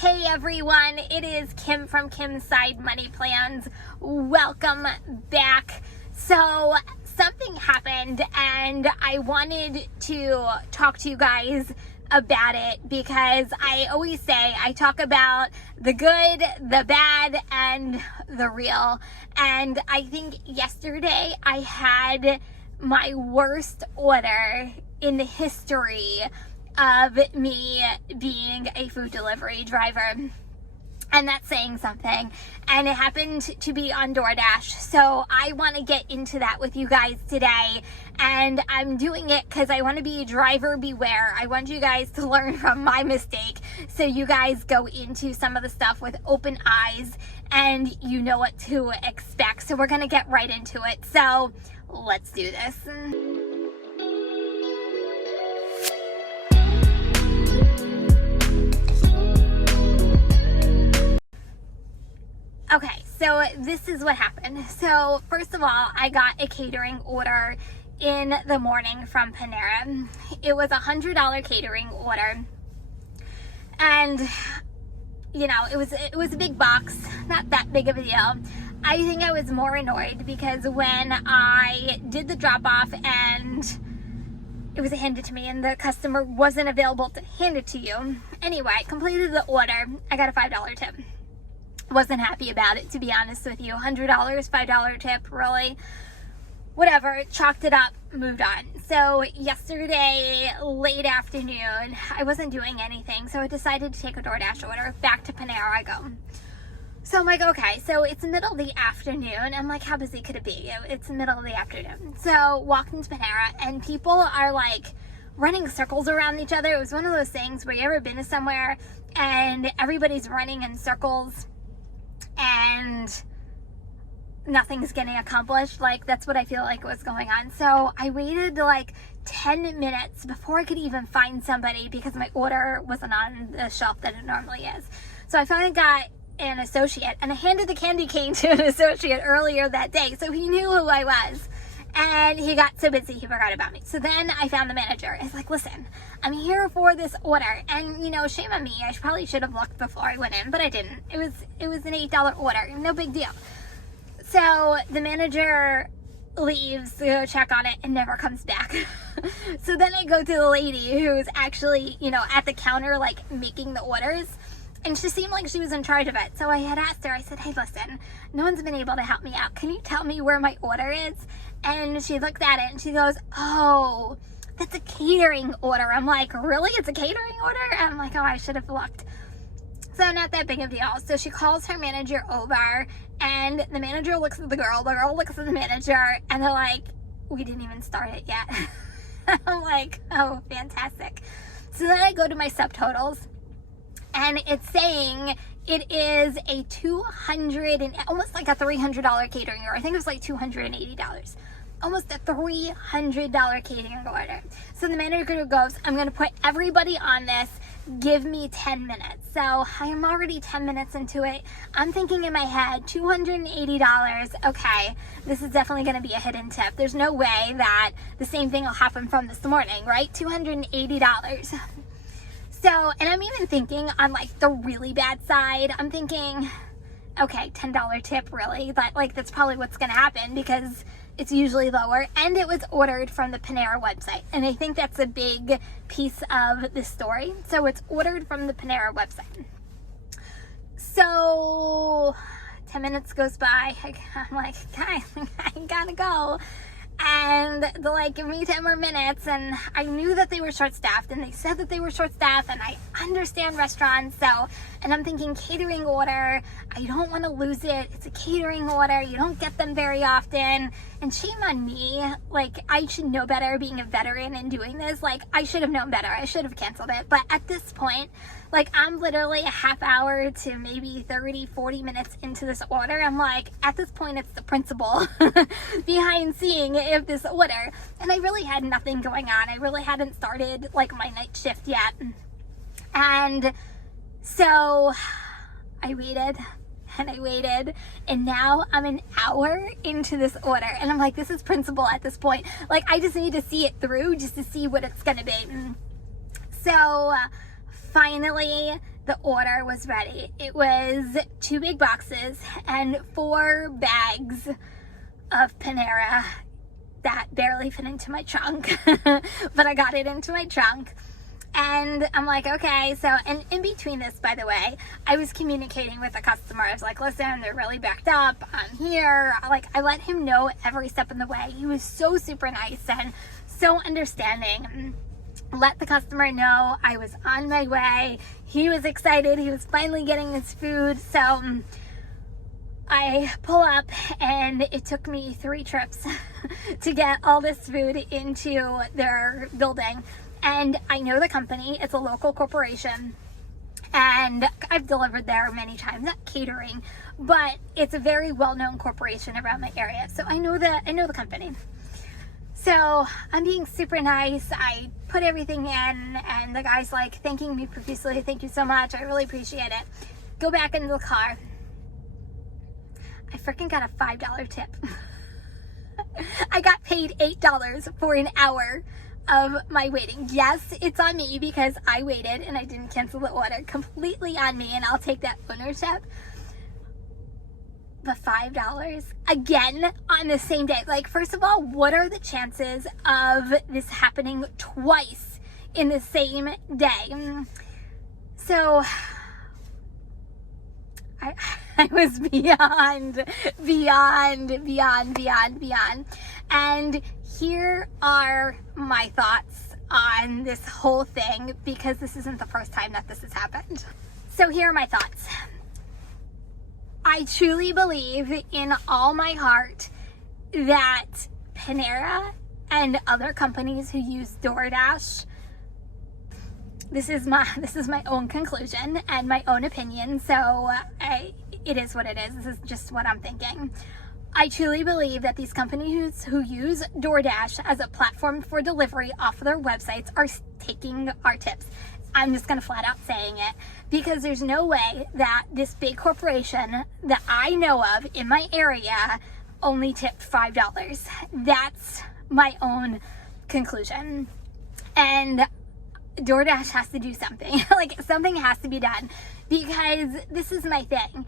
Hey everyone, it is Kim from Kim's Side Money Plans. Welcome back. So something happened and I wanted to talk to you guys about it because I always say I talk about the good, the bad, and the real. And I think yesterday I had my worst order in the history of me being a food delivery driver. And that's saying something. And it happened to be on DoorDash. So I want to get into that with you guys today. And I'm doing it because I want to be driver beware. I want you guys to learn from my mistake so you guys go into some of the stuff with open eyes and you know what to expect. So we're going to get right into it. So let's do this. Okay, so this is what happened. So first of all, I got a catering order in the morning from Panera. It was $100 catering order. And, you know, it was a big box, not that big of a deal. I think I was more annoyed because when I did the drop off and it was handed to me and the customer wasn't available to hand it to you. Anyway, I completed the order. I got a $5 tip. Wasn't happy about it, to be honest with you. $100, $5 tip, really? Whatever, chalked it up, moved on. So yesterday, late afternoon, I wasn't doing anything, so I decided to take a DoorDash order. Back to Panera I go. So I'm like, okay, so it's the middle of the afternoon. I'm like, how busy could it be? It's the middle of the afternoon. So walked into Panera, and people are like running circles around each other. It was one of those things where you ever been to somewhere and everybody's running in circles and nothing's getting accomplished. Like, that's what I feel like was going on. So I waited like 10 minutes before I could even find somebody because my order wasn't on the shelf that it normally is. So I finally got an associate, and I handed the candy cane to an associate earlier that day, so he knew who I was. And he got so busy, he forgot about me. So then I found the manager. I was like, listen, I'm here for this order. And, you know, shame on me. I probably should have looked before I went in, but I didn't. It was an $8 order. No big deal. So the manager leaves to go check on it and never comes back. So then I go to the lady who's actually, you know, at the counter, like, making the orders. And she seemed like she was in charge of it. So I had asked her, I said, hey, listen, no one's been able to help me out. Can you tell me where my order is? And she looked at it and she goes, oh, that's a catering order. I'm like, really? It's a catering order? I'm like, oh, I should have looked. So not that big of a deal. So she calls her manager over, and the manager looks at the girl looks at the manager, and they're like, we didn't even start it yet. I'm like, oh, fantastic. So then I go to my subtotals, and it's saying it is a $200 and almost like a $300 catering order. I think it was like $280. Almost a $300 catering order. So the manager goes, I'm going to put everybody on this. Give me 10 minutes. So I'm already 10 minutes into it. I'm thinking in my head, $280. Okay, this is definitely going to be a hidden tip. There's no way that the same thing will happen from this morning, right? $280. So, and I'm even thinking on like the really bad side, I'm thinking, okay, $10 tip, really? But like, that's probably what's going to happen because it's usually lower. And it was ordered from the Panera website. And I think that's a big piece of the story. So it's ordered from the Panera website. So 10 minutes goes by. I'm like, guys, I gotta go. And they're like, give me 10 more minutes. And I knew that they were short-staffed, and they said that they were short-staffed, and I understand restaurants. So, and I'm thinking catering order, I don't want to lose it. It's a catering order. You don't get them very often. And shame on me. Like, I should know better being a veteran and doing this. Like, I should have known better. I should have canceled it. But at this point, like, I'm literally a half hour to maybe 30, 40 minutes into this order. I'm like, at this point, it's the principle behind seeing if this order. And I really had nothing going on. I really hadn't started, like, my night shift yet. And so I waited and I waited, and now I'm an hour into this order, and I'm like, this is principle at this point. Like, I just need to see it through just to see what it's gonna be. So finally the order was ready. It was 2 big boxes and 4 bags of Panera that barely fit into my trunk, but I got it into my trunk. And I'm like, okay, so, and in between this, by the way, I was communicating with the customer. I was like, listen, they're really backed up. I'm here. Like, I let him know every step in the way. He was so super nice and so understanding. Let the customer know I was on my way. He was excited. He was finally getting his food. So I pull up, and it took me 3 trips to get all this food into their building. And I know the company. It's a local corporation, and I've delivered there many times, not catering, but it's a very well-known corporation around my area. So I know the company. So I'm being super nice. I put everything in, and the guy's like thanking me profusely. Thank you so much. I really appreciate it. Go back into the car. I freaking got a $5 tip. I got paid $8 for an hour of my waiting. Yes, it's on me because I waited and I didn't cancel the order. Completely on me, and I'll take that ownership. But $5 again on the same day. Like, first of all, what are the chances of this happening twice in the same day? So I was beyond. And here are my thoughts on this whole thing, because this isn't the first time that this has happened. So here are my thoughts. I truly believe in all my heart that Panera and other companies who use DoorDash, this is my own conclusion and my own opinion, so it is what it is. This is just what I'm thinking. I truly believe that these companies who use DoorDash as a platform for delivery off of their websites are taking our tips. I'm just gonna flat out saying it, because there's no way that this big corporation that I know of in my area only tipped $5. That's my own conclusion. And DoorDash has to do something. Like, something has to be done, because this is my thing.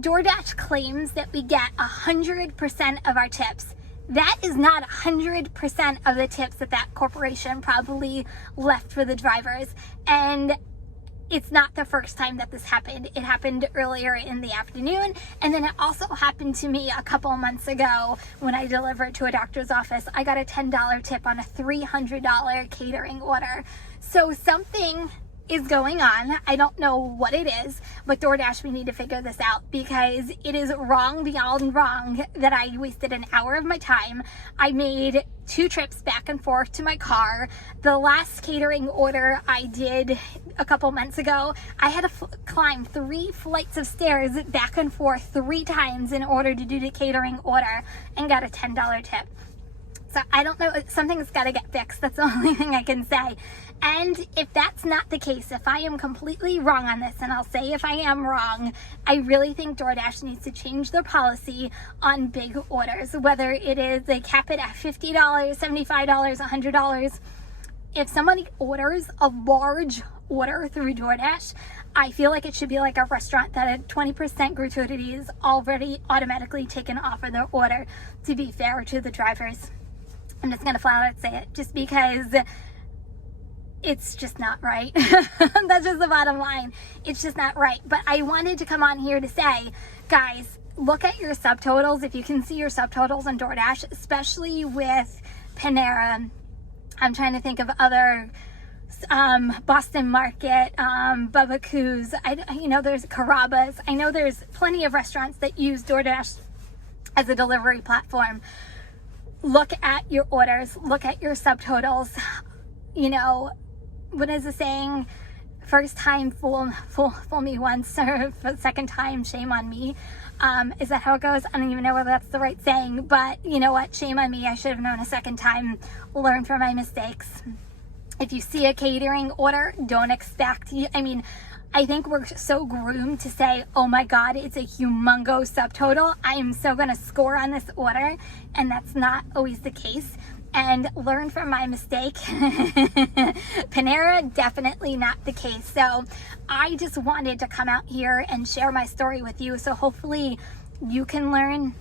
DoorDash claims that we get 100% of our tips. That is not 100% of the tips that corporation probably left for the drivers. And it's not the first time that this happened. It happened earlier in the afternoon, and then it also happened to me a couple months ago when I delivered to a doctor's office. I got a $10 tip on a $300 catering order. So something is going on. I don't know what it is, but DoorDash, we need to figure this out, because it is wrong beyond wrong that I wasted an hour of my time. I made 2 trips back and forth to my car. The last catering order I did a couple months ago, I had to climb 3 flights of stairs back and forth 3 times in order to do the catering order, and got a $10 tip. So I don't know, something's got to get fixed. That's the only thing I can say. And if that's not the case, if I am completely wrong on this, and I'll say if I am wrong, I really think DoorDash needs to change their policy on big orders, whether it is they cap it at $50, $75, $100. If somebody orders a large order through DoorDash, I feel like it should be like a restaurant, that a 20% gratuity is already automatically taken off of their order, to be fair to the drivers. I'm just going to flat out say it, just because it's just not right. That's just the bottom line. It's just not right. But I wanted to come on here to say, guys, look at your subtotals. If you can see your subtotals on DoorDash, especially with Panera. I'm trying to think of other, Boston Market, Bubba Coos. There's Carrabba's. I know there's plenty of restaurants that use DoorDash as a delivery platform. Look at your orders, look at your subtotals. What is the saying? First time fool me once, or second time shame on me. Is that how it goes? I don't even know whether that's the right saying, but you know what? Shame on me. I should have known a second time. Learn from my mistakes. If you see a catering order, don't expect, I think we're so groomed to say, oh my God, it's a humongous subtotal. I am so going to score on this order. And that's not always the case. and learn from my mistake. Panera, definitely not the case. So I just wanted to come out here and share my story with you. So hopefully you can learn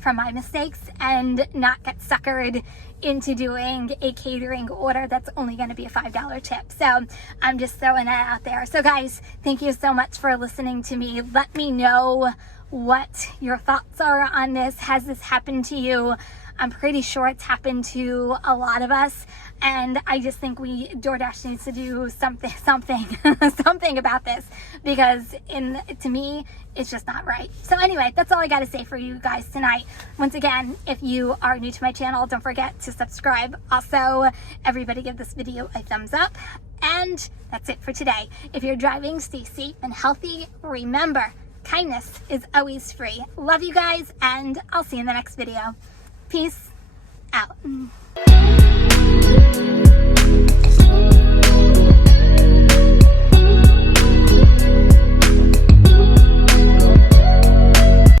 from my mistakes and not get suckered into doing a catering order that's only going to be a $5 tip. So I'm just throwing that out there. So guys, thank you so much for listening to me. Let me know what your thoughts are on this. Has this happened to you? I'm pretty sure it's happened to a lot of us, and I just think DoorDash needs to do something about this, because to me, it's just not right. So anyway, that's all I got to say for you guys tonight. Once again, if you are new to my channel, don't forget to subscribe. Also, everybody give this video a thumbs up, and that's it for today. If you're driving, stay safe and healthy. Remember, kindness is always free. Love you guys, and I'll see you in the next video. Peace out.